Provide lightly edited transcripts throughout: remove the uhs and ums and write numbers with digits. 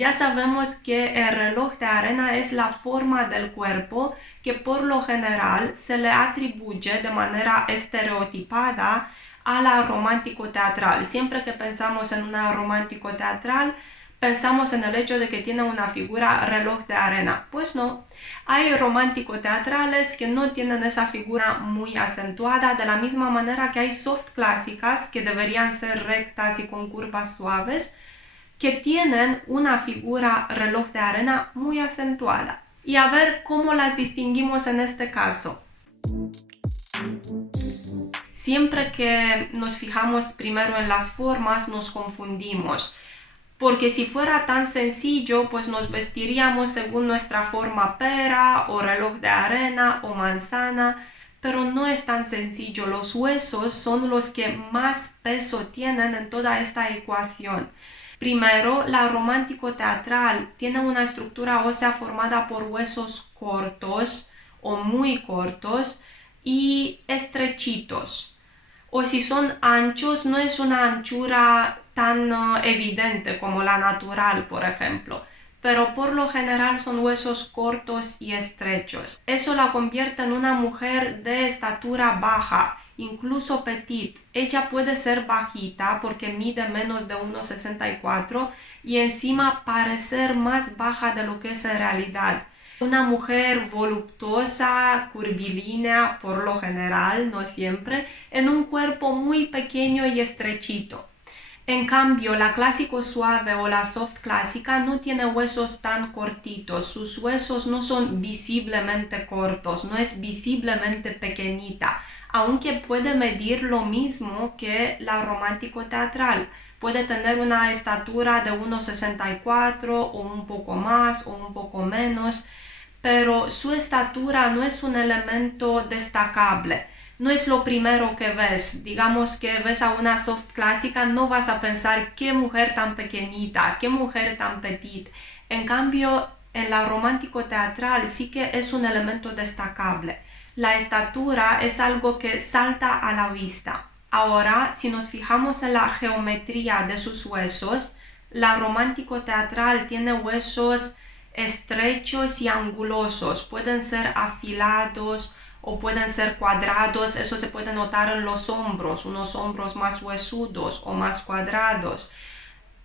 Ya sabemos que el reloj de arena es la forma del cuerpo que por lo general se le atribuye de manera estereotipada a la romántico teatral. Siempre que pensamos en una romántico teatral, pensamos en el hecho de que tiene una figura reloj de arena. Pues no, hay románticos teatrales que no tienen esa figura muy acentuada, de la misma manera que hay soft clásicas que deberían ser rectas y con curvas suaves, que tienen una figura reloj de arena muy acentuada. Y a ver cómo las distinguimos en este caso. Siempre que nos fijamos primero en las formas, nos confundimos. Porque si fuera tan sencillo, pues nos vestiríamos según nuestra forma pera o reloj de arena o manzana, pero no es tan sencillo. Los huesos son los que más peso tienen en toda esta ecuación. Primero, la romántico teatral tiene una estructura ósea formada por huesos cortos o muy cortos y estrechitos. O si son anchos, no es una anchura tan evidente como la natural, por ejemplo, pero por lo general son huesos cortos y estrechos. Eso la convierte en una mujer de estatura baja, incluso petit. Ella puede ser bajita porque mide menos de 1,64 y encima parecer más baja de lo que es en realidad. Una mujer voluptuosa, curvilínea, por lo general, no siempre, en un cuerpo muy pequeño y estrechito. En cambio, la clásico suave o la soft clásica no tiene huesos tan cortitos. Sus huesos no son visiblemente cortos, no es visiblemente pequeñita, aunque puede medir lo mismo que la romántico teatral. Puede tener una estatura de 1,64 o un poco más o un poco menos, pero su estatura no es un elemento destacable. No es lo primero que ves. Digamos que ves a una soft clásica, no vas a pensar qué mujer tan pequeñita, qué mujer tan petit. En cambio, en la romántico teatral sí que es un elemento destacable. La estatura es algo que salta a la vista. Ahora, si nos fijamos en la geometría de sus huesos, la romántico teatral tiene huesos estrechos y angulosos, pueden ser afilados o pueden ser cuadrados. Eso se puede notar en los hombros, unos hombros más huesudos o más cuadrados.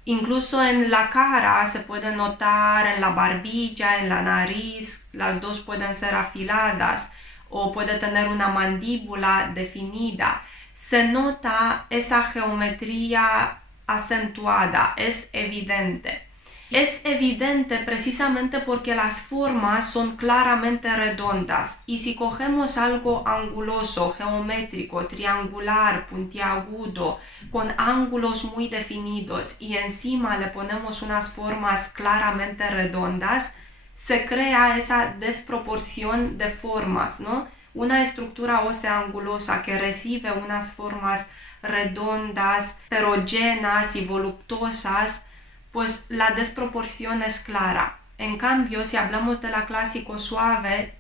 Incluso en la cara se puede notar, en la barbilla, en la nariz, las dos pueden ser afiladas o puede tener una mandíbula definida. Se nota esa geometría acentuada, es evidente. Es evidente precisamente porque las formas son claramente redondas, y si cogemos algo anguloso, geométrico, triangular, puntiagudo, con ángulos muy definidos y encima le ponemos unas formas claramente redondas, se crea esa desproporción de formas, ¿no? Una estructura ósea angulosa que recibe unas formas redondas pero llenas y voluptuosas, pues la desproporción es clara. En cambio, si hablamos de la clásico suave,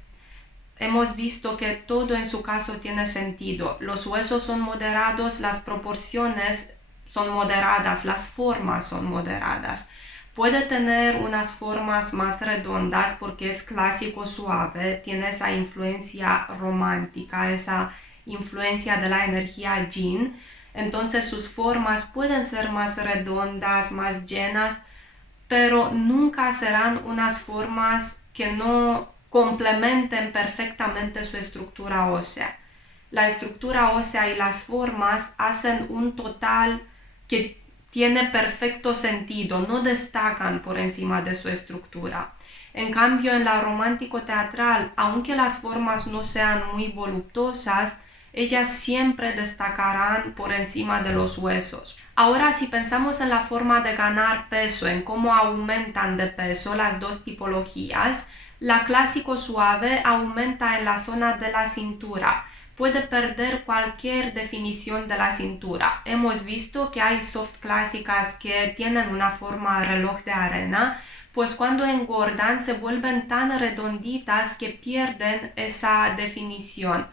hemos visto que todo en su caso tiene sentido. Los huesos son moderados, las proporciones son moderadas, las formas son moderadas. Puede tener unas formas más redondas porque es clásico suave, tiene esa influencia romántica, esa influencia de la energía yin. Entonces sus formas pueden ser más redondas, más llenas, pero nunca serán unas formas que no complementen perfectamente su estructura ósea. La estructura ósea y las formas hacen un total que tiene perfecto sentido, no destacan por encima de su estructura. En cambio, en la romántico teatral, aunque las formas no sean muy voluptuosas, ellas siempre destacarán por encima de los huesos. Ahora, si pensamos en la forma de ganar peso, en cómo aumentan de peso las dos tipologías, la clásico suave aumenta en la zona de la cintura. Puede perder cualquier definición de la cintura. Hemos visto que hay soft clásicas que tienen una forma reloj de arena, pues cuando engordan se vuelven tan redonditas que pierden esa definición.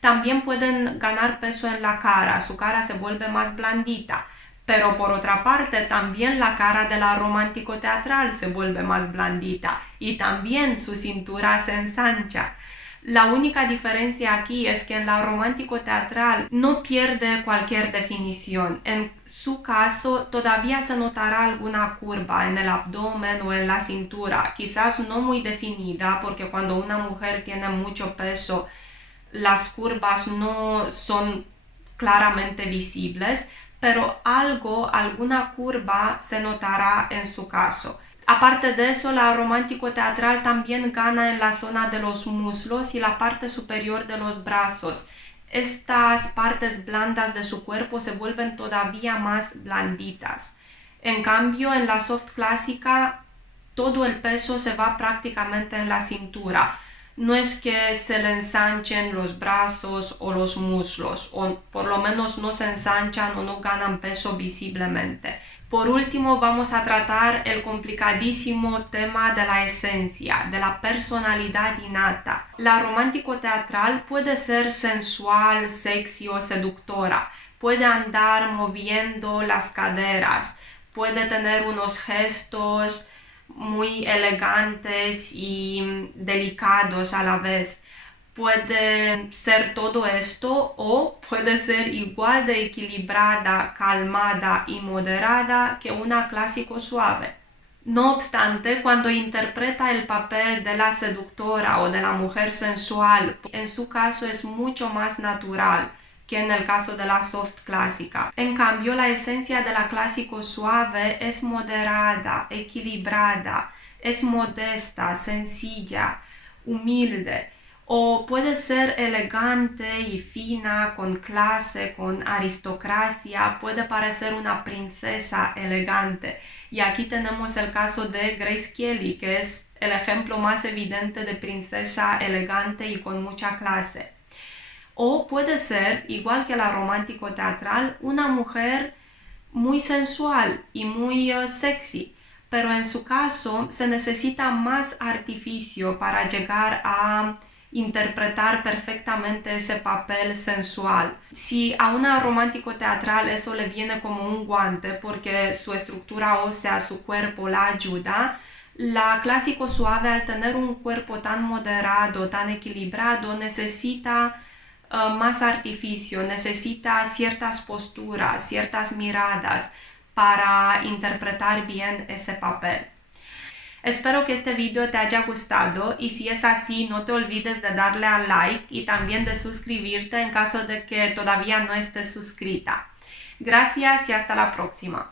También pueden ganar peso en la cara, su cara se vuelve más blandita, Pero por otra parte, también la cara de la romántico teatral se vuelve más blandita y también su cintura se ensancha. La única diferencia aquí es que en la romántico teatral no pierde cualquier definición. En su caso todavía se notará alguna curva en el abdomen o en la cintura, quizás no muy definida porque cuando una mujer tiene mucho peso las curvas no son claramente visibles, pero alguna curva se notará en su caso. Aparte de eso, la romántico teatral también gana en la zona de los muslos y la parte superior de los brazos. Estas partes blandas de su cuerpo se vuelven todavía más blanditas. En cambio, en la soft clásica, todo el peso se va prácticamente en la cintura. No es que se le ensanchen los brazos o los muslos, o por lo menos no se ensanchan o no ganan peso visiblemente. Por último, vamos a tratar el complicadísimo tema de la esencia, de la personalidad innata. La romántico teatral puede ser sensual, sexy o seductora, puede andar moviendo las caderas, puede tener unos gestos muy elegantes y delicados a la vez. Puede ser todo esto o puede ser igual de equilibrada, calmada y moderada que una clásico suave. No obstante, cuando interpreta el papel de la seductora o de la mujer sensual, en su caso es mucho más natural que en el caso de la soft clásica. En cambio, la esencia de la clásico suave es moderada, equilibrada, es modesta, sencilla, humilde, o puede ser elegante y fina, con clase, con aristocracia, puede parecer una princesa elegante. Y aquí tenemos el caso de Grace Kelly, que es el ejemplo más evidente de princesa elegante y con mucha clase. O puede ser, igual que la romántico teatral, una mujer muy sensual y muy sexy, pero en su caso se necesita más artificio para llegar a interpretar perfectamente ese papel sensual. Si a una romántico teatral eso le viene como un guante porque su estructura ósea, su cuerpo la ayuda, la clásico suave, al tener un cuerpo tan moderado, tan equilibrado, necesita más artificio, necesita ciertas posturas, ciertas miradas para interpretar bien ese papel. Espero que este video te haya gustado y si es así, no te olvides de darle a like y también de suscribirte en caso de que todavía no estés suscrita. Gracias y hasta la próxima.